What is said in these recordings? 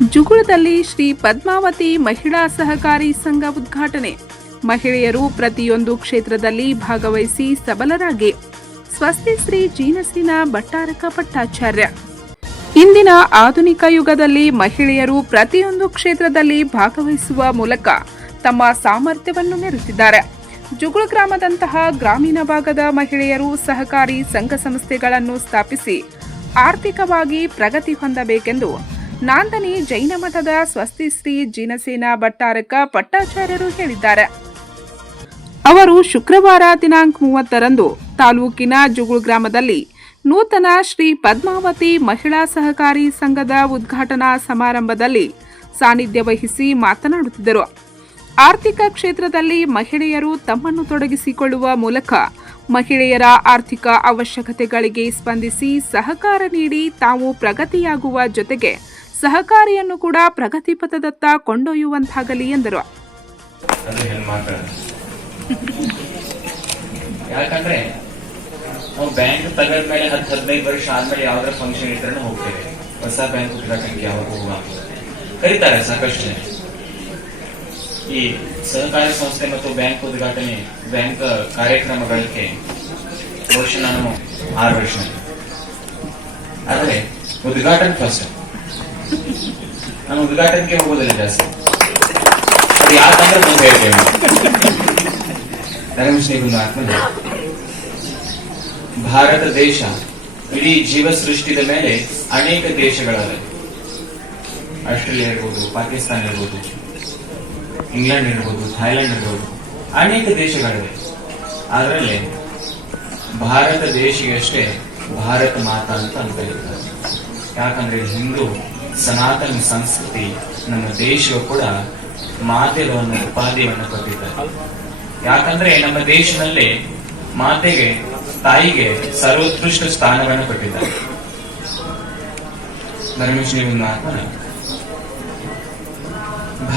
ಜುಗುಳದಲ್ಲಿ ಶ್ರೀ ಪದ್ಮಾವತಿ ಮಹಿಳಾ ಸಹಕಾರಿ ಸಂಘ ಉದ್ಘಾಟನೆ. ಮಹಿಳೆಯರು ಪ್ರತಿಯೊಂದು ಕ್ಷೇತ್ರದಲ್ಲಿ ಭಾಗವಹಿಸಿ ಸಬಲರಾಗಿ. ಸ್ವಸ್ತಿ ಶ್ರೀ ಜೀನಸಿನ ಭಟ್ಟಾರಕ ಪಟ್ಟಾಚಾರ್ಯ ಇಂದಿನ ಆಧುನಿಕ ಯುಗದಲ್ಲಿ ಮಹಿಳೆಯರು ಪ್ರತಿಯೊಂದು ಕ್ಷೇತ್ರದಲ್ಲಿ ಭಾಗವಹಿಸುವ ಮೂಲಕ ತಮ್ಮ ಸಾಮರ್ಥ್ಯವನ್ನು ಮೆರೆತಿದ್ದಾರೆ ಜುಗುಳ ಗ್ರಾಮದಂತಹ ಗ್ರಾಮೀಣ ಭಾಗದ ಮಹಿಳೆಯರು ಸಹಕಾರಿ ಸಂಘ ಸಂಸ್ಥೆಗಳನ್ನು ಸ್ಥಾಪಿಸಿ ಆರ್ಥಿಕವಾಗಿ ಪ್ರಗತಿ ಹೊಂದಬೇಕೆಂದು ನಾಂದನಿ ಜೈನ ಮಠದ ಸ್ವಸ್ತಿ ಶ್ರೀ ಜಿನಸೇನ ಭಟ್ಟಾರಕ ಪಟ್ಟಾಚಾರ್ಯರು ಹೇಳಿದ್ದಾರೆ. ಅವರು ಶುಕ್ರವಾರ ದಿನಾಂಕ ಮೂವತ್ತರಂದು ತಾಲೂಕಿನ ಜುಗುಳ್ ಗ್ರಾಮದಲ್ಲಿ ನೂತನ ಶ್ರೀ ಪದ್ಮಾವತಿ ಮಹಿಳಾ ಸಹಕಾರಿ ಸಂಘದ ಉದ್ಘಾಟನಾ ಸಮಾರಂಭದಲ್ಲಿ ಸಾನ್ನಿಧ್ಯ ವಹಿಸಿ ಮಾತನಾಡುತ್ತಿದ್ದರು. ಆರ್ಥಿಕ ಕ್ಷೇತ್ರದಲ್ಲಿ ಮಹಿಳೆಯರು ತಮ್ಮನ್ನು ತೊಡಗಿಸಿಕೊಳ್ಳುವ ಮೂಲಕ ಮಹಿಳೆಯರ ಆರ್ಥಿಕ ಅವಶ್ಯಕತೆಗಳಿಗೆ ಸ್ಪಂದಿಸಿ ಸಹಕಾರ ನೀಡಿ ತಾವು ಪ್ರಗತಿಯಾಗುವ ಜೊತೆಗೆ ಸಹಕಾರಿಯನ್ನು ಕೂಡ ಪ್ರಗತಿ ಪಥದತ್ತ ಕೊಂಡೊಯ್ಯುವಂತಾಗಲಿ ಎಂದರು. ಯಾಕಂದ್ರೆ, ನಾವು ಬ್ಯಾಂಕ್ ತೆಗೆದ್ಮೇಲೆ ಹತ್ತು ಹದಿನೈದು ವರ್ಷ ಆದ್ಮೇಲೆ ಯಾವ್ದಾರ ಫಂಕ್ಷನ್ ಇದ್ರೆ ಹೋಗ್ತೇವೆ. ಹೊಸ ಬ್ಯಾಂಕ್ ಉದ್ಘಾಟನೆಗೆ ಯಾವಾಗ ಹೋಗುವ ಕರೀತಾರೆ ಸಾಕಷ್ಟು. ಈ ಸಹಕಾರಿ ಸಂಸ್ಥೆ ಮತ್ತು ಬ್ಯಾಂಕ್ ಉದ್ಘಾಟನೆ ಬ್ಯಾಂಕ್ ಕಾರ್ಯಕ್ರಮಗಳಿಗೆ ಬಹುಶಃ ನಾನು ಆರು ವರ್ಷ. ಆದ್ರೆ, ಉದ್ಘಾಟನೆ ಫಸ್ಟ್ ನಾನು ಉದ್ಘಾಟನೆಗೆ ಹೋಗೋದಿಲ್ಲ ಜಾಸ್ತಿ. ಅದು ಮುಂದೆ ಹೇಳ್ತೇವೆ ಧರ್ಮಶ್ರೀಗುಂದು ಆತ್ಮನೆ ಭಾರತ ದೇಶ ಇಡೀ ಜೀವ ಸೃಷ್ಟಿದ ಮೇಲೆ ಅನೇಕ ದೇಶಗಳವೆ. ಆಸ್ಟ್ರೇಲಿಯಾ ಇರ್ಬೋದು, ಪಾಕಿಸ್ತಾನ ಇರ್ಬೋದು, ಇಂಗ್ಲೆಂಡ್ ಇರ್ಬೋದು ಥೈಲ್ಯಾಂಡ್ ಇರ್ಬೋದು, ಅನೇಕ ದೇಶಗಳಿವೆ. ಅದರಲ್ಲಿ ಭಾರತ ದೇಶಿಗಷ್ಟೇ ಭಾರತ ಮಾತಾ ಅಂತ ಅಂತ ಹೇಳ್ತಾರೆ. ಯಾಕಂದ್ರೆ ಹಿಂದೂ ಸನಾತನ ಸಂಸ್ಕೃತಿ ನಮ್ಮ ದೇಶವು ಕೂಡ ಮಾತೆಗೆ ಒಂದು ಉಪಾಧಿಯನ್ನು ಕೊಟ್ಟಿದ್ದಾರೆ. ಯಾಕಂದ್ರೆ ನಮ್ಮ ದೇಶದಲ್ಲಿ ಮಾತೆಗೆ, ತಾಯಿಗೆ ಸರ್ವೋತ್ಕೃಷ್ಟ ಸ್ಥಾನವನ್ನು ಕೊಟ್ಟಿದ್ದಾರೆ.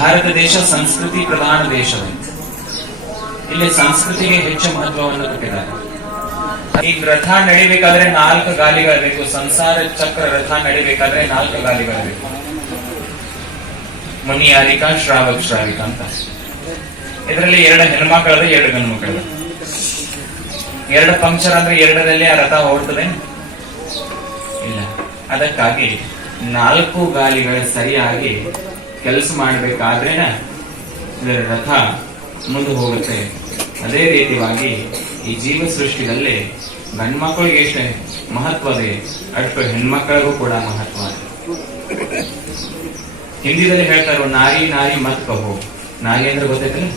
ಭಾರತ ದೇಶ ಸಂಸ್ಕೃತಿ ಪ್ರಧಾನ ದೇಶವಾಗಿದೆ. ಇಲ್ಲಿ ಸಂಸ್ಕೃತಿಗೆ ಹೆಚ್ಚು ಮಹತ್ವವನ್ನು ಕೊಟ್ಟಿದ್ದಾರೆ. ಈ ರಥ ನಡಿಬೇಕಾದ್ರೆ ನಾಲ್ಕು ಗಾಲಿಗಳಿರಬೇಕು ಸಂಸಾರ ಚಕ್ರ ರಥ ನಡಿಬೇಕಾದ್ರೆ ನಾಲ್ಕು ಗಾಲಿಗಳಿರಬೇಕು ಮುನಿಯಾರಿಕ ಶ್ರಾವಕ್ ಶ್ರಾವಿಕ ಅಂತ. ಇದರಲ್ಲಿ ಎರಡು ಹೆಣ್ಮಕ್ಳದ, ಎರಡು ಗಂಡು ಮಕ್ಕಳು ಎರಡು ಪಂಕ್ಚರ್ ಅಂದ್ರೆ ಎರಡರಲ್ಲಿ ಆ ರಥ ಓಡ್ತದೆ? ಇಲ್ಲ. ಅದಕ್ಕಾಗಿ ನಾಲ್ಕು ಗಾಲಿಗಳು ಸರಿಯಾಗಿ ಕೆಲಸ ಮಾಡಬೇಕಾದ್ರೇನ ಇದರ ರಥ ಮುಂದೆ ಹೋಗುತ್ತೆ. ಅದೇ ರೀತಿಯಾಗಿ ಈ ಜೀವ ಸೃಷ್ಟಿಯಲ್ಲಿ ಗಂಡು ಮಕ್ಕಳಿಗೆ ಎಷ್ಟು ಮಹತ್ವ ಇದೆ ಅಷ್ಟು ಹೆಣ್ಮಕ್ಳಿಗೂ ಕೂಡ ಮಹತ್ವ. ಹಿಂದಿದಲ್ಲಿ ಹೇಳ್ತಾರೋ, ನಾರಿ ನಾರಿ, ಮತ್ ಕಹೋ. ನಾರಿ ಅಂದ್ರೆ ಗೊತ್ತೈತಲ್ಲ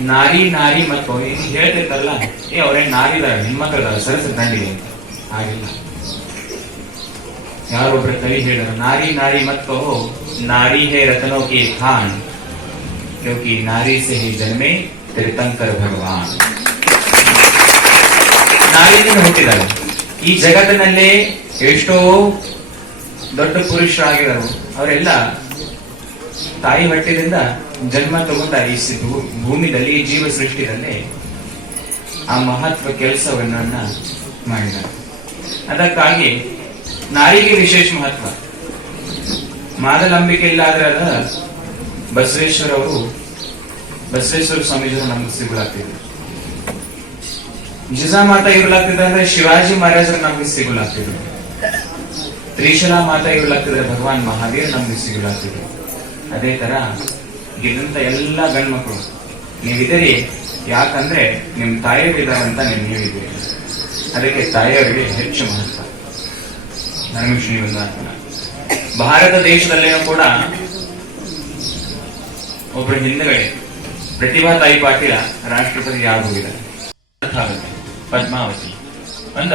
ನಾರಿ ನಾರಿ, ಮತ್ ಕಹೋ. ಇನ್ ಹೇಳ್ತಿರ್ತಾರಲ್ಲ, ಏ, ಅವ್ರೇ ನಾರಿದಾರ, ಹೆಣ್ಮಕ್ಳದಾರ ಸರಸ ದಂಡಿದೆ ಆಗಿಲ್ಲ ಯಾರೊಬ್ರ ಕವಿ ಹೇಳಿದ್ರು, ನಾರಿ ನಾರಿ, ಮತ್ ಕಹೋ. ನಾರಿ ಹೇ ರತನೋ ಕಿ ಖಾನ್. ಕ್ಯೋಂಕಿ ನಾರಿ ಸೆ ಜನ್ಮೆ ತಿರ್ತಂಕರ್ ಭಗವಾನ್. ನಾರಿನಿಂದ ಹುಟ್ಟಿದ್ದಾರೆ ಈ ಜಗತ್ತಿನಲ್ಲಿ ಎಷ್ಟೋ ದೊಡ್ಡ ಪುರುಷರಾಗಿರೋರು, ಅವರೆಲ್ಲ ತಾಯಿ ಹೊಟ್ಟೆಯಿಂದ ಜನ್ಮ ತಗೊಂಡ ಈ ಭೂಮಿದಲ್ಲಿ, ಈ ಜೀವ ಸೃಷ್ಟಿದಲ್ಲಿ ಆ ಮಹತ್ವ ಕೆಲಸವನ್ನ ಮಾಡಿದ್ದಾರೆ. ಅದಕ್ಕಾಗಿ ನಾರಿಗೆ ವಿಶೇಷ ಮಹತ್ವ. ಮಾದಲಂಬಿಕೆ ಇಲ್ಲಾದ್ರೆ ಅದ ಬಸವೇಶ್ವರ ಅವರು ಬಸವೇಶ್ವರ ಸ್ವಾಮೀಜಿಯವರು ನಮ್ಗೆ ಸಿಗುಲಾಗ್ತಿದ್ರು ಜಿಜಾಮಾತ ಇರ್ಲಾಗ್ತಿದ್ರೆ ಅಂದ್ರೆ ಶಿವಾಜಿ ಮಹಾರಾಜರು ನಮ್ಗೆ ಸಿಗುಲಾಗ್ತಿದ್ರು. ತ್ರಿಶಲಾ ಮಾತಾ ಇರ್ಲಾಗ್ತಿದ್ರೆ ಭಗವಾನ್ ಮಹಾವೀರ್ ನಮ್ಗೆ ಸಿಗುಲಾಗ್ತಿದ್ರು. ಅದೇ ತರ ಇದಂತ ಎಲ್ಲ ಗಂಡ್ಮಕ್ಳು. ನೀವಿದ್ದೀರಿ, ಯಾಕಂದ್ರೆ ನಿಮ್ ತಾಯಿಯರಿದಾರಂತ ನೀವು ನೀವಿದ್ದೀರಿ ಅದಕ್ಕೆ ತಾಯಿಯವರಿಗೆ ಹೆಚ್ಚು ಮಹತ್ವ. ನನಗೆ ಭಾರತ ದೇಶದಲ್ಲಿಯೂ ಕೂಡ ಒಬ್ಬರು ಹಿಂದಗಡೆ ಪ್ರತಿಭಾ ತಾಯಿ ಪಾಟೀಲ ರಾಷ್ಟ್ರಪತಿ ಆಗೋಗಿದ್ದಾರೆ ಅರ್ಥಾಗುತ್ತೆ ಪದ್ಮಾವತಿ. ಅಂದ,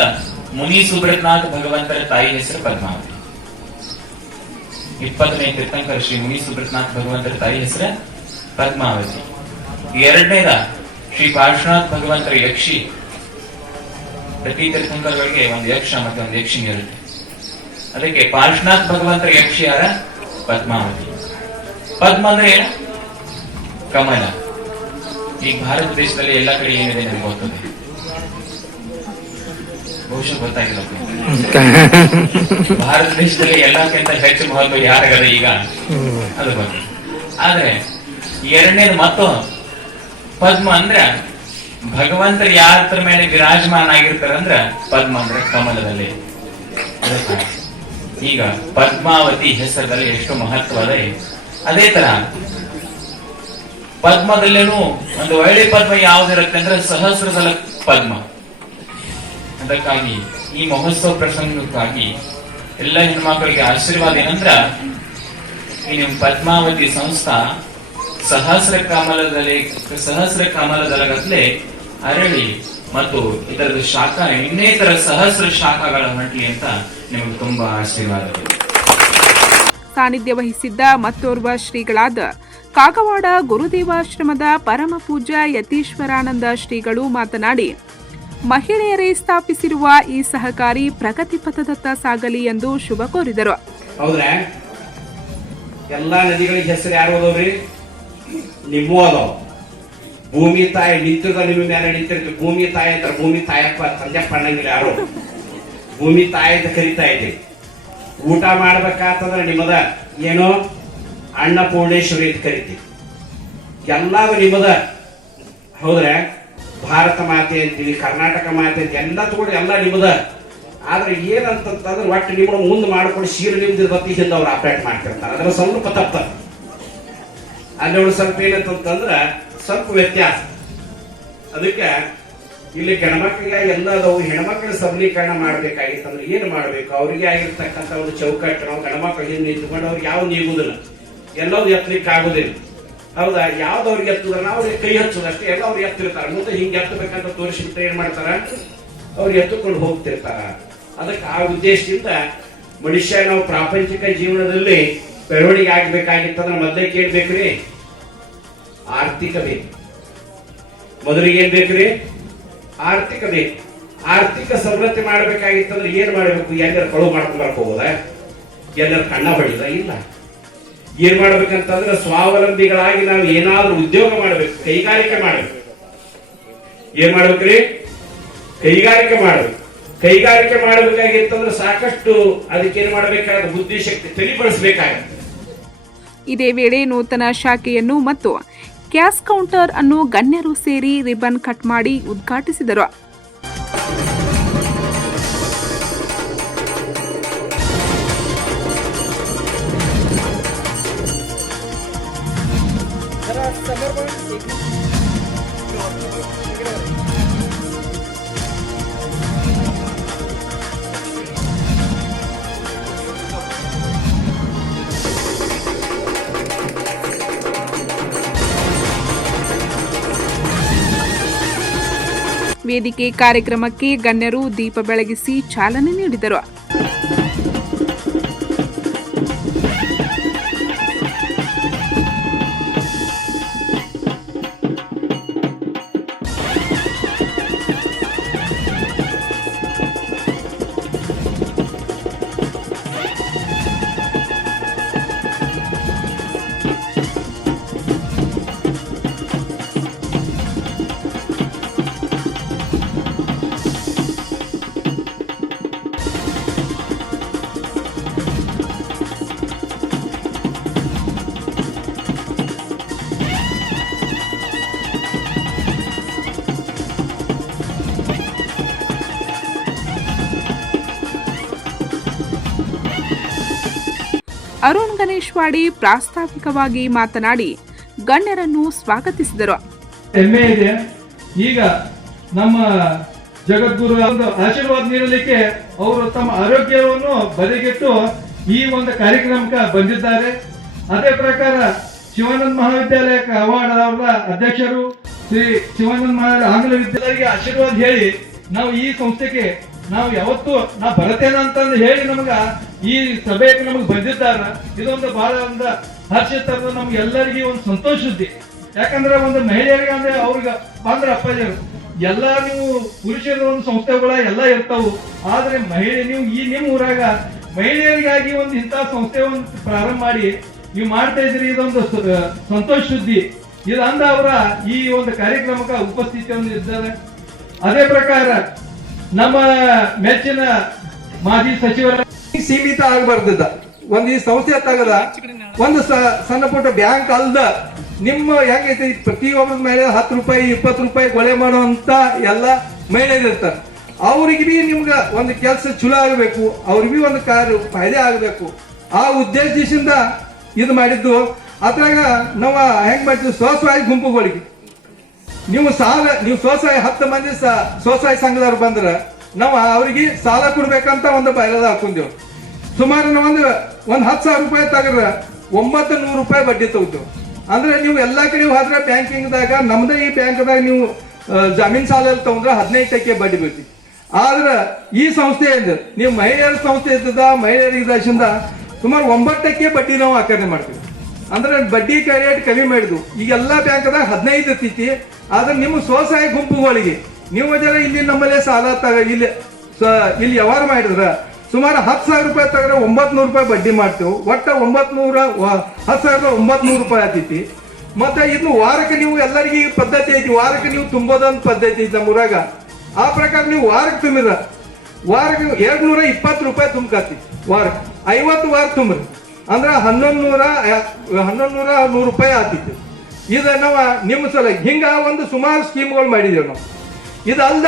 ಮುನಿ ಸುಬ್ರತ್ನಾಥ್ ಭಗವಂತರ ತಾಯಿ ಹೆಸರು ಪದ್ಮಾವತಿ. ಇಪ್ಪತ್ತನೇ ತೀರ್ಥಂಕರ ಶ್ರೀ ಮುನಿ ಸುಬ್ರತ್ನಾಥ್ ಭಗವಂತರ ತಾಯಿ ಹೆಸರು ಪದ್ಮಾವತಿ. ಎರಡನೇದ, ಶ್ರೀ ಪಾರ್ಶ್ವನಾಥ್ ಭಗವಂತರ ಯಕ್ಷಿ. ಪ್ರತಿ ತೀರ್ಥಂಕರಗಳಿಗೆ ಒಂದು ಯಕ್ಷ ಮತ್ತೆ ಒಂದು ಯಕ್ಷಿ ಇರುತ್ತೆ. ಅದಕ್ಕೆ ಪಾರ್ಶ್ವನಾಥ್ ಭಗವಂತರ ಯಕ್ಷಿ ಯಾರ? ಪದ್ಮಾವತಿ. ಪದ್ಮ ಅಂದ್ರೆ ಕಮಲ. ಈಗ ಭಾರತ ದೇಶದಲ್ಲಿ ಎಲ್ಲ ಕಡೆ ಏನಿದೆ ನಮ್ಗೆ ಗೊತ್ತದೆ ಬಹುಶಃ ಗೊತ್ತಾಗಿಲ್ಲ ಭಾರತ ದೇಶದಲ್ಲಿ ಎಲ್ಲಕ್ಕಿಂತ ಹೆಚ್ಚು ಮಹತ್ವ ಯಾರಿಗದ ಈಗ? ಅದು ಬಗ್ಗೆ ಆದ್ರೆ ಎರಡನೇದು ಮತ್ತು ಪದ್ಮ ಅಂದ್ರ ಭಗವಂತ ಯಾರ ಮೇಲೆ ವಿರಾಜಮಾನ ಆಗಿರ್ತಾರೆ ಅಂದ್ರ ಪದ್ಮ ಅಂದ್ರೆ ಕಮಲದಲ್ಲಿ. ಈಗ ಪದ್ಮಾವತಿ ಹೆಸರಲ್ಲಿ ಎಷ್ಟು ಮಹತ್ವ ಅದ ಅದೇ ತರ ಪದ್ಮದಲ್ಲೇನು ಒಂದು ಒಳ್ಳೆ ಪದ್ಮ ಯಾವ್ದಿರುತ್ತೆ ಅಂದ್ರೆ ಸಹಸ್ರದಲ ಪದ್ಮ. ಅದಕ್ಕಾಗಿ ಈ ಮಹೋತ್ಸವ ಪ್ರಸಂಗಕ್ಕಾಗಿ ಎಲ್ಲ ಹೆಣ್ಮಕ್ಳಿಗೆ ಆಶೀರ್ವಾದ ಏನಂದ್ರ, ಈ ನಿಮ್ ಪದ್ಮಾವತಿ ಸಂಸ್ಥಾ ಸಹಸ್ರ ಕಮಲದಲ್ಲಿ, ಸಹಸ್ರ ಕಮಲದಲಗತ್ಲೆ ಅರಳಿ ಮತ್ತು ಇದರದ ಶಾಖ, ಇನ್ನೇತರ ಸಹಸ್ರ ಶಾಖಗಳ ಹೊಂಟ್ಲಿ ಅಂತ ನಿಮಗೆ ತುಂಬಾ ಆಶೀರ್ವಾದಗಳು ಸಾನ್ನಿಧ್ಯ ವಹಿಸಿದ್ದ ಮತ್ತೋರ್ವ ಶ್ರೀಗಳಾದ ಕಾಗವಾಡ ಗುರುದೇವಾಶ್ರಮದ ಪರಮ ಪೂಜ್ಯ ಯತೀಶ್ವರಾನಂದ ಶ್ರೀಗಳು ಮಾತನಾಡಿ ಮಹಿಳೆಯರೇ ಸ್ಥಾಪಿಸಿರುವ ಈ ಸಹಕಾರಿ ಪ್ರಗತಿ ಪಥದತ್ತ ಸಾಗಲಿ ಎಂದು ಶುಭ ಕೋರಿದರು. ಎಲ್ಲಾ ನದಿಗಳಿಗೆ ಹೆಸರು ಯಾರು ಅದಾವ್ರಿ ನಿಮ್ಮೂ ಅದಾವ ಭೂಮಿ ತಾಯಿ ನಿಂತಿರ್ದ ನಿಮ್ಮ ಮೇಲೆ ನಿಂತಿರ್ತೀವಿ ಭೂಮಿ ತಾಯಿ ಅಂತ ಭೂಮಿ ತಾಯಪ್ಪ ಸಂಜೆಪ್ಪ ಅನ್ನಂಗಿಲ್ಲ ಯಾರು? ಭೂಮಿ ತಾಯಿ ಅಂತ ಕರಿತಾ ಇದ್ದೀವಿ ಊಟ ಮಾಡ್ಬೇಕಾತಂದ್ರೆ ನಿಮ್ಮದ ಏನೋ? ಅನ್ನಪೂರ್ಣೇಶ್ವರಿ ಅಂತ ಕರಿತೀವಿ. ಎಲ್ಲಾರು ನಿಮ್ಮದ, ಹೌದ್ರೆ ಭಾರತ ಮಾತೆ ಅಂತೀವಿ ಕರ್ನಾಟಕ ಮಾತೆ ಅಂತ ಎಲ್ಲ ತಗೊಂಡು ಎಲ್ಲ ನಿಮ್ಮದ ಆದ್ರೆ ಏನಂತಂತಂದ್ರೆ ಒಟ್ಟು ನಿಮ್ಮ ಮುಂದೆ ಮಾಡ್ಕೊಂಡು ಶೀರ ನಿಮ್ದು ಬತ್ತಿ ಹಿಂದೆ ಅವ್ರು ಆಪರೇಟ್ ಮಾಡ್ತಿರ್ತಾರೆ. ಅದರ ಸ್ವಲ್ಪ ತಪ್ಪ. ಅಲ್ಲಿ ಅವ್ರು ಸ್ವಲ್ಪ ಏನಂತಂತಂದ್ರ ಸ್ವಲ್ಪ ವ್ಯತ್ಯಾಸ. ಅದಕ್ಕೆ ಇಲ್ಲಿ ಗಣಮಕ್ಕಳಿಗೆ ಅದಾವು. ಹೆಣ್ಮಕ್ಳ ಸಬಲೀಕರಣ ಮಾಡ್ಬೇಕಾಗಿತ್ತಂದ್ರೆ ಏನು ಮಾಡ್ಬೇಕು? ಅವರಿಗೆ ಆಗಿರ್ತಕ್ಕಂಥ ಒಂದು ಚೌಕಟ್ಟು ನಾವು ಗಣಮಕ್ಳು ಹಿಂದೆ ನಿಂತ್ಕೊಂಡು ಅವ್ರಿಗೆ ಯಾವ ನೀಗುದಿಲ್ಲ. ಎಲ್ಲವೂ ಎತ್ತಲಿಕ್ಕೆ ಆಗುದಿಲ್ಲ ಹೌದಾ? ಯಾವ್ದು ಅವ್ರಿಗೆ ಎತ್ತಿದ್ರೆ ಅವ್ರಿಗೆ ಕೈ ಹಚ್ಚೋದು ಅಷ್ಟೇ. ಎಲ್ಲ ಅವ್ರು ಎತ್ತಿರ್ತಾರ. ಮುಂದೆ ಹಿಂಗೆ ಎತ್ತಬೇಕಂತ ತೋರಿಸಿಬಿಟ್ಟು ಏನ್ ಮಾಡ್ತಾರ? ಅವ್ರು ಎತ್ತುಕೊಂಡು ಹೋಗ್ತಿರ್ತಾರ. ಅದಕ್ಕೆ ಆ ಉದ್ದೇಶದಿಂದ ಮನುಷ್ಯ ನಾವು ಪ್ರಾಪಂಚಿಕ ಜೀವನದಲ್ಲಿ ಬೆಳವಣಿಗೆ ಆಗ್ಬೇಕಾಗಿತ್ತಂದ್ರೆ ಮೊದಲೇ ಕೇಳ್ಬೇಕ್ರಿ ಆರ್ಥಿಕ ಬೇಕು. ಮೊದಲಿಗೆ ಏನ್ ಬೇಕ್ರಿ ಆರ್ಥಿಕ ಬೇಕು. ಆರ್ಥಿಕ ಸಮೃದ್ಧಿ ಮಾಡ್ಬೇಕಾಗಿತ್ತಂದ್ರೆ ಏನ್ ಮಾಡ್ಬೇಕು? ಎಲ್ಲರ ಕಳು ಮಾಡ್ಕೊಂಡ್ ಬರ್ಕೋಬೋದ? ಎಲ್ಲರ ಕಣ್ಣ ಹೊಡಿದ ಇಲ್ಲ. ಏನ್ ಮಾಡ್ಬೇಕಂತಂದ್ರೆ ಸ್ವಾವಲಂಬಿಗಳಾಗಿ ನಾವು ಏನಾದ್ರೂ ಉದ್ಯೋಗ ಮಾಡ್ಬೇಕು, ಕೈಗಾರಿಕೆ ಮಾಡ್ಬೇಕು. ಏನ್ ಮಾಡ್ಬೇಕ್ರಿ? ಕೈಗಾರಿಕೆ ಮಾಡ್ಬೇಕು. ಕೈಗಾರಿಕೆ ಮಾಡಬೇಕಾಗಿತ್ತಂದ್ರೆ ಸಾಕಷ್ಟು ಅದಕ್ಕೇನ್ ಮಾಡ್ಬೇಕಾದ ಬುದ್ಧಿಶಕ್ತಿ ತಿಳಿಪಡಿಸ್ಬೇಕಾಗತ್ತೆ ಇದೇ ವೇಳೆ ನೂತನ ಶಾಖೆಯನ್ನು ಮತ್ತು ಕ್ಯಾಶ್ ಕೌಂಟರ್ ಅನ್ನು ಗಣ್ಯರು ಸೇರಿ ರಿಬನ್ ಕಟ್ ಮಾಡಿ ಉದ್ಘಾಟಿಸಿದರು. ವೇದಿಕೆ ಕಾರ್ಯಕ್ರಮಕ್ಕೆ ಗಣ್ಯರು ದೀಪ ಬೆಳಗಿಸಿ ಚಾಲನೆ ನೀಡಿದರು. ಅರುಣ್ ಗಣೇಶ್ವಾಡಿ ಪ್ರಾಸ್ತಾವಿಕವಾಗಿ ಮಾತನಾಡಿ ಗಣ್ಯರನ್ನು ಸ್ವಾಗತಿಸಿದರು. ಹೆಮ್ಮೆ ಇದೆ. ಈಗ ನಮ್ಮ ಜಗದ್ಗುರು ಆಶೀರ್ವಾದ ನೀಡಲಿಕ್ಕೆ ಅವರು ತಮ್ಮ ಆರೋಗ್ಯವನ್ನು ಬದಿಗಿಟ್ಟು ಈ ಒಂದು ಕಾರ್ಯಕ್ರಮಕ್ಕೆ ಬಂದಿದ್ದಾರೆ. ಅದೇ ಪ್ರಕಾರ ಶಿವಾನಂದ ಮಹಾವಿದ್ಯಾಲಯ ಅವಾರ್ಡ್ ಅವರ ಅಧ್ಯಕ್ಷರು ಶ್ರೀ ಶಿವಾನಂದ ಮಹಾ ಆಂಗ್ಲ ವಿದ್ಯಾಲಯಕ್ಕೆ ಆಶೀರ್ವಾದ ಹೇಳಿ ನಾವು ಈ ಸಂಸ್ಥೆಗೆ ನಾವು ಯಾವತ್ತು ನಾ ಬರತೇನ ಅಂತಂದು ಹೇಳಿ ನಮಗ ಈ ಸಭೆಗೆ ನಮಗೆ ಬಂದಿದ್ದಾರ, ಇದೊಂದು ಬಹಳ ಒಂದು ಹರ್ಷ ತರದ ನಮ್ಗೆ ಎಲ್ಲರಿಗೂ ಒಂದು ಸಂತೋಷ ಸುದ್ದಿ. ಯಾಕಂದ್ರೆ ಒಂದು ಮಹಿಳೆಯರಿಗೆ ಅಂದ್ರೆ ಅವ್ರಿಗೆ ಬಂದ್ರ ಅಪ್ಪಾಜಿಯರು ಎಲ್ಲ ನೀವು ಪುರುಷರ ಒಂದು ಸಂಸ್ಥೆಗಳ ಎಲ್ಲ ಇರ್ತಾವು, ಆದ್ರೆ ಮಹಿಳೆ ನೀವು ಈ ನಿಮ್ಮ ಊರಾಗ ಮಹಿಳೆಯರಿಗಾಗಿ ಒಂದು ಇಂಥ ಸಂಸ್ಥೆ ಒಂದು ಪ್ರಾರಂಭ ಮಾಡಿ, ನೀವು ಮಾಡ್ತಾ ಇದ್ರಿ ಇದೊಂದು ಸಂತೋಷ ಸುದ್ದಿ. ಇದು ಅಂದ ಅವರ ಈ ಒಂದು ಕಾರ್ಯಕ್ರಮಕ್ಕೆ ಉಪಸ್ಥಿತಿಯನ್ನು ಇದ್ದಾರೆ. ಅದೇ ಪ್ರಕಾರ ನಮ್ಮ ಮೆಚ್ಚಿನ ಮಾಜಿ ಸಚಿವರ ಸೀಮಿತ ಆಗಬಾರ್ದಿದ್ದ ಒಂದ್ ಈ ಸಂಸ್ಥೆ ತಗದ ಒಂದು ಸಣ್ಣ ಪುಟ್ಟ ಬ್ಯಾಂಕ್ ಅಲ್ದ ನಿಮ್ಮ ಹೆಂಗೈತಿ ಪ್ರತಿಯೊಬ್ಬರ ಮೇಲೆ ಹತ್ತು ರೂಪಾಯಿ, ಇಪ್ಪತ್ತು ರೂಪಾಯಿ ಕೊಳೆ ಮಾಡುವಂತ ಎಲ್ಲ ಮಹಿಳೆಯರು ಇರ್ತಾರೆ. ಅವ್ರಿಗೆ ಬಿ ನಿಮ್ಗ ಒಂದು ಕೆಲಸ ಚಲೋ ಆಗಬೇಕು ಅವ್ರಿಗೆ ಒಂದು ಕಾರ್ಯ ಫಾಯ್ದೆ ಆಗಬೇಕು. ಆ ಉದ್ದೇಶದಿಂದ ಇದು ಮಾಡಿದ್ದು. ಅದ್ರಾಗ ನಾವು ಹೆಂಗ್ ಮಾಡ್ತೀವಿ, ಸ್ವಸ್ವಾಯಿ ಗುಂಪುಗಳಿಗೆ. ನೀವು ಸಾಲ, ನೀವು ಸ್ವಸಹಾಯ, ಹತ್ತು ಮಂದಿ ಸ್ವಸಹಾಯ ಸಂಘದವ್ರು ಬಂದ್ರೆ ನಾವು ಅವ್ರಿಗೆ ಸಾಲ ಕೊಡ್ಬೇಕಂತ ಒಂದು ಬಯಲದ ಹಾಕೊಂಡೇವು. ಸುಮಾರು ಒಂದು, ಒಂದ್ ಹತ್ತು ಸಾವಿರ ರೂಪಾಯಿ ತಗದ್ರ ಒಂಬತ್ತು ನೂರು ರೂಪಾಯಿ ಬಡ್ಡಿ ತಗೋದು ಅಂದ್ರೆ ನೀವು ಎಲ್ಲಾ ಕಡೆ ಹೋದ್ರೆ ಬ್ಯಾಂಕಿಂಗ್ದಾಗ, ನಮ್ದೇ ಈ ಬ್ಯಾಂಕ್ದಾಗ ನೀವು ಜಮೀನ್ ಸಾಲ ತಗೊಂಡ್ರೆ ಹದಿನೈದು ಟಕ್ಕೆ ಬಡ್ಡಿ ಬೀಳ್ತಿ ಆದ್ರೆ ಈ ಸಂಸ್ಥೆ ಸಂಸ್ಥೆಯಿಂದ ನೀವು ಮಹಿಳೆಯರ ಸಂಸ್ಥೆ ಇದ್ದದ ಮಹಿಳೆಯರಿಗೆ ದರ್ಶನದ ಸುಮಾರು ಒಂಬತ್ತಕ್ಕೆ ಬಡ್ಡಿ ನಾವು ಆಕರಣೆ ಮಾಡ್ತೀವಿ. ಅಂದ್ರೆ ಬಡ್ಡಿ ರೇಟ್ ಕಮ್ಮಿ ಮಾಡಿದ್ವು ಈಗ ಎಲ್ಲಾ ಬ್ಯಾಂಕ್ದಾಗ ಹದಿನೈದು ಇರ್ತೈತಿ. ಆದ್ರೆ ನಿಮ್ಮ ಸ್ವಸಹಾಯ ಗುಂಪುಗಳಿಗೆ, ನೀವು ಜನ ಇಲ್ಲಿ ನಮ್ಮಲ್ಲೇ ಸಾಲ ತಗ, ಇಲ್ಲಿ ಇಲ್ಲಿ ವ್ಯವಹಾರ ಮಾಡಿದ್ರ ಸುಮಾರು ಹತ್ತು ಸಾವಿರ ರೂಪಾಯಿ ತಗದ್ರೆ ಒಂಬತ್ ನೂರು ರೂಪಾಯಿ ಬಡ್ಡಿ ಮಾಡ್ತೇವೆ. ಒಟ್ಟ ಒಂಬತ್ ನೂರ ಹತ್ತು ಸಾವಿರದ ಒಂಬತ್ ನೂರು ರೂಪಾಯಿ ಆಗ್ತೈತಿ ಮತ್ತೆ ಇನ್ನು ವಾರಕ್ಕೆ ನೀವು ಎಲ್ಲರಿಗೆ ಈ ಪದ್ಧತಿ ಐತಿ. ವಾರಕ್ಕೆ ನೀವು ತುಂಬೋದೊಂದು ಪದ್ಧತಿ ಐತಿ ನಮ್ಮ ಊರಾಗ ಆ ಪ್ರಕಾರ ನೀವು ವಾರಕ್ಕೆ ತುಂಬಿದ್ರ. ವಾರಕ್ಕೆ ಎರಡ್ ನೂರ ಇಪ್ಪತ್ತು ರೂಪಾಯಿ ತುಂಬಕತ್ತಿ. ವಾರಕ್ಕೆ ಐವತ್ತು ವಾರ ತುಂಬ್ರಿ. ಅಂದ್ರ ಹನ್ನೊಂದು ನೂರ ಹನ್ನೊಂದು ನೂರ ನೂರು ರೂಪಾಯಿ ಆಗ್ತಿತ್ತು ಇದು ನಾವು ನಿಮ್ಮ ಸಲ ಹಿಂಗ ಒಂದು ಸುಮಾರು ಸ್ಕೀಮ್ಗಳು ಮಾಡಿದೇವೆ ನಾವು. ಇದಲ್ದ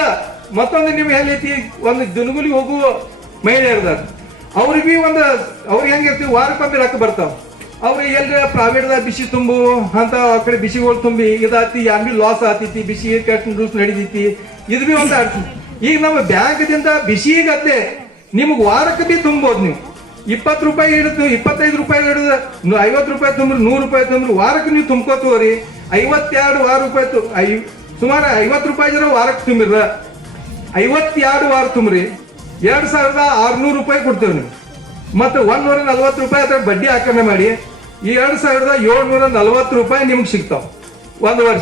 ಮತ್ತೊಂದು ನಿಮ್ಗೆ ಹೇಳೈತಿ, ಒಂದು ದಿನಗುಲಿ ಹೋಗುವ ಮಹಿಳೆಯರ್ದಾರ. ಅವ್ರಿಗೆ ಭೀ ಒಂದು, ಅವ್ರಿಗೆ ಹೆಂಗಿರ್ತೀವಿ ವಾರಕ್ಕೊಮ್ಮೆ ರೊಕ್ಕ ಬರ್ತಾವ. ಅವ್ರಿಗೆ ಎಲ್ರಿ ಪ್ರೈವೇಟ್ದಾಗ ಬಿಸಿ ತುಂಬು, ಅಂತ ಆ ಕಡೆ ಬಿಸಿಗಳು ತುಂಬಿ, ಇದಾತಿ ಯಾರು ಭೀ ಲಾಸ್ ಆತೈತಿ, ಬಿಸಿ ಕಟ್ ರೂಲ್ಸ್ ನಡಿತೈತಿ, ಇದು ಭೀ ಒಂದು ಈಗ ನಮ್ಮ ಬ್ಯಾಂಕ್ದಿಂದ ಬಿಸಿಗತ್ತೆ ನಿಮ್ಗೆ ವಾರಕ್ಕೆ ಭೀ ತುಂಬೋದು ನೀವು. ಇಪ್ಪತ್ತು ರೂಪಾಯಿ ಹಿಡಿದು, ಇಪ್ಪತ್ತೈದು ರೂಪಾಯಿ ಹಿಡಿದು ಐವತ್ತು ರೂಪಾಯಿ ತುಂಬ್ರಿ, ನೂರು ರೂಪಾಯಿ ತುಂಬ್ರಿ, ವಾರಕ್ಕೆ ನೀವು ತುಂಬ್ಕೋತೀವ್ರಿ ಐವತ್ತೆರಡು ವಾರ ರೂಪಾಯಿ ತು- ಐ ಸುಮಾರು ಐವತ್ತು ರೂಪಾಯಿ ಜನ ವಾರಕ್ಕೆ ತುಂಬಿರ ಐವತ್ತೆರಡು ವಾರ ತುಂಬ್ರಿ. ಎರಡು ಸಾವಿರದ ಆರ್ನೂರು ರೂಪಾಯಿ ಕೊಡ್ತೇವೆ ನೀವು. ಮತ್ತೆ ಒಂದೂರ ನಲ್ವತ್ತು ರೂಪಾಯಿ ಅದ್ರ ಬಡ್ಡಿ ಆಕರಣೆ ಮಾಡಿ. ಈ ಎರಡ್ ಸಾವಿರದ ಏಳ್ನೂರ ನಲ್ವತ್ತು ರೂಪಾಯಿ ನಿಮ್ಗೆ ಸಿಗ್ತಾವ. ಒಂದು ವರ್ಷ.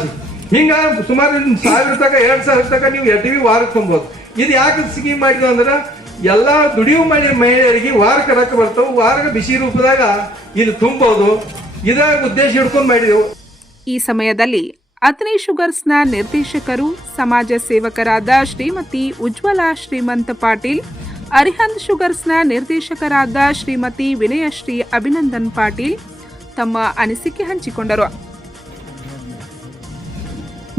ಹಿಂಗ ಸುಮಾರು ಸಾವಿರ ತಕ ಎರಡ್ ಸಾವಿರ ತಕ ನೀವು ಎಟ್ ಬಿ ವಾರಕ್ಕೆ ತುಂಬೋದು ಇದು ಯಾಕೆ ಸ್ಕೀಮ್ ಮಾಡಿದ ಅಂದ್ರೆ ಎಲ್ಲಾ ದುಡಿಯು ಮನೆ ಮಹಿಳೆಯರಿಗೆ ವಾರಕ್ಕೆ ರೊಕ್ಕ ಬರ್ತಾವ. ವಾರಕ್ಕೆ ಬಿಸಿ ರೂಪದಾಗ ಇದು ತುಂಬೋದು. ಇದ ಉದ್ದೇಶ ಹಿಡ್ಕೊಂಡು ಮಾಡಿದೆವು. ಈ ಸಮಯದಲ್ಲಿ ಅತ್ನಿ ಶುಗರ್ಸ್ನ ನಿರ್ದೇಶಕರು ಸಮಾಜ ಸೇವಕರಾದ ಶ್ರೀಮತಿ ಉಜ್ವಲ ಶ್ರೀಮಂತ ಪಾಟೀಲ್ ಅರಿಹಂತ್ ಶುಗರ್ಸ್ನ ನಿರ್ದೇಶಕರಾದ ಶ್ರೀಮತಿ ವಿನಯಶ್ರೀ ಅಭಿನಂದನ್ ಪಾಟೀಲ್ ತಮ್ಮ ಅನಿಸಿಕೆ ಹಂಚಿಕೊಂಡರು.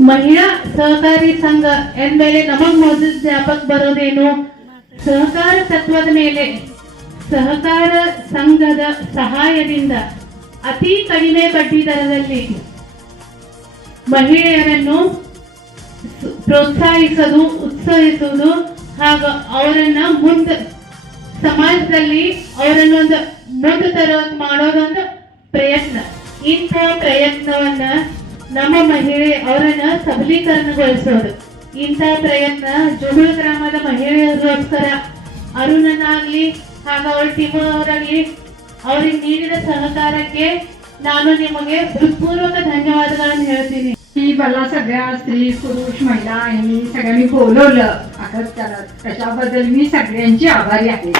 ಮಹಿಳಾ ಸಹಕಾರಿ ಸಂಘ ಎಂದರೆ ನಮಗ್ ಮೊದಲು ಜ್ಞಾಪಕ ಬರೋದೇನು? ಸಹಕಾರ ತತ್ವದ ಮೇಲೆ ಸಹಕಾರ ಸಂಘದ ಸಹಾಯದಿಂದ ಅತಿ ಕಡಿಮೆ ಬಡ್ಡಿ ದರದಲ್ಲಿ ಮಹಿಳೆಯರನ್ನು ಪ್ರೋತ್ಸಾಹಿಸಲು, ಉತ್ಸಾಹಿಸುವುದು ಹಾಗೂ ಅವರನ್ನ ಮುಂದೆ, ಸಮಾಜದಲ್ಲಿ ಅವರನ್ನೊಂದು ಮುಂದೆ ತರೋ ಮಾಡೋದೊಂದು ಪ್ರಯತ್ನ. ಇಂಥ ಪ್ರಯತ್ನವನ್ನ ನಮ್ಮ ಮಹಿಳೆ ಅವರನ್ನ ಸಬಲೀಕರಣಗೊಳಿಸೋದು. ಇಂಥ ಪ್ರಯತ್ನ ಜುಗುಳ ಗ್ರಾಮದ ಮಹಿಳೆಯರಿಗೋಸ್ಕರ ಅರುಣನಾಗ್ಲಿ ಹಾಗೂ ಅವಳ ಟೀಮ್ ಅವರಾಗ್ಲಿ ಅವ್ರಿಗೆ ನೀಡಿದ ಸಹಕಾರಕ್ಕೆ ನಾನು ನಿಮಗೆ ಹೃತ್ಪೂರ್ವಕ ಧನ್ಯವಾದಗಳನ್ನು ಹೇಳ್ತೀನಿ की मला सगळ्या स्त्री पुरुष महिला यांनी सगळ्यांनी बोलवलं आता त्याला त्याच्याबद्दल मी सगळ्यांची आभारी आहे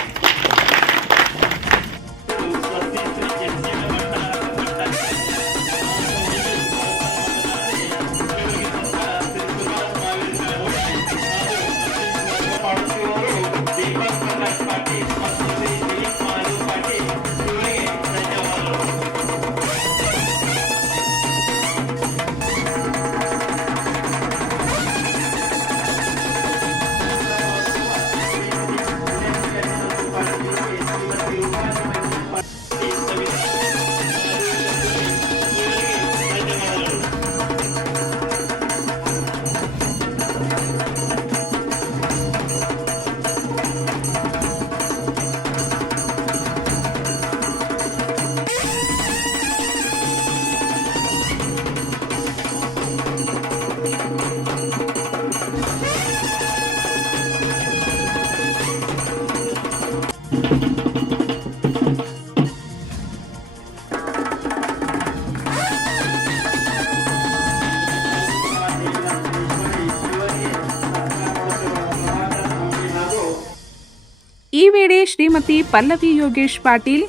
ಶ್ರೀಮತಿ ಪಲ್ಲವಿ ಯೋಗೇಶ್ ಪಾಟೀಲ್,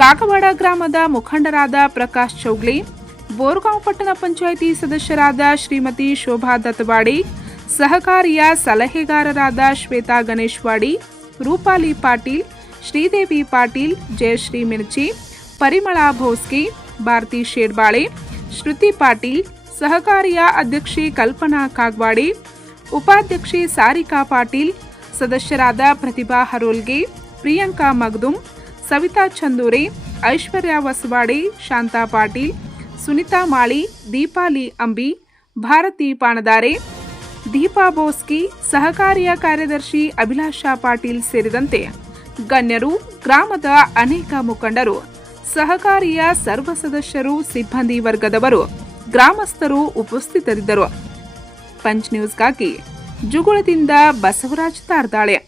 ಕಾಕವಾಡ ಗ್ರಾಮದ ಮುಖಂಡರಾದ ಪ್ರಕಾಶ್ ಚೌಗ್ಲಿ, ಬೋರ್ಗಾಂವ್ ಪಟ್ಟಣ ಪಂಚಾಯಿತಿ ಸದಸ್ಯರಾದ ಶ್ರೀಮತಿ ಶೋಭಾ ದತ್ತವಾಡಿ, ಸಹಕಾರಿಯ ಸಲಹೆಗಾರರಾದ ಶ್ವೇತಾ ಗಣೇಶ್ವಾಡಿ, ರೂಪಾಲಿ ಪಾಟೀಲ್, ಶ್ರೀದೇವಿ ಪಾಟೀಲ್, ಜಯಶ್ರೀ ಮಿರ್ಚಿ, ಪರಿಮಳಾ ಭೋಸ್ಕಿ, ಭಾರತಿ ಶೇರ್ಬಾಳೆ ಶ್ರುತಿ ಪಾಟೀಲ್, ಸಹಕಾರಿಯ ಅಧ್ಯಕ್ಷೆ ಕಲ್ಪನಾ ಕಾಗ್ವಾಡಿ, ಉಪಾಧ್ಯಕ್ಷೆ ಸಾರಿಕಾ ಪಾಟೀಲ್, ಸದಸ್ಯರಾದ ಪ್ರತಿಭಾ ಹರೋಲ್ಗೆ ಪ್ರಿಯಾಂಕಾ ಮಗ್ದುಮ್, ಸವಿತಾ ಚಂದೂರಿ, ಐಶ್ವರ್ಯ ವಸವಾಡಿ ಶಾಂತಾ ಪಾಟೀಲ್, ಸುನಿತಾ ಮಾಳಿ ದೀಪಾಲಿ ಅಂಬಿ, ಭಾರತಿ ಪಾಣದಾರೆ, ದೀಪಾ ಬೋಸ್ಕಿ, ಸಹಕಾರಿಯ ಕಾರ್ಯದರ್ಶಿ ಅಭಿಲಾಷಾ ಪಾಟೀಲ್ ಸೇರಿದಂತೆ ಗಣ್ಯರು, ಗ್ರಾಮದ ಅನೇಕ ಮುಖಂಡರು, ಸಹಕಾರಿಯ ಸರ್ವ ಸದಸ್ಯರು, ಸಿಬ್ಬಂದಿ ವರ್ಗದವರು, ಗ್ರಾಮಸ್ಥರು ಉಪಸ್ಥಿತರಿದ್ದರು. ಪಂಚ್ ನ್ಯೂಸ್ಗಾಗಿ ಜುಗುಳದಿಂದ ಬಸವರಾಜ್ ತಾರ್ದಾಳೆ.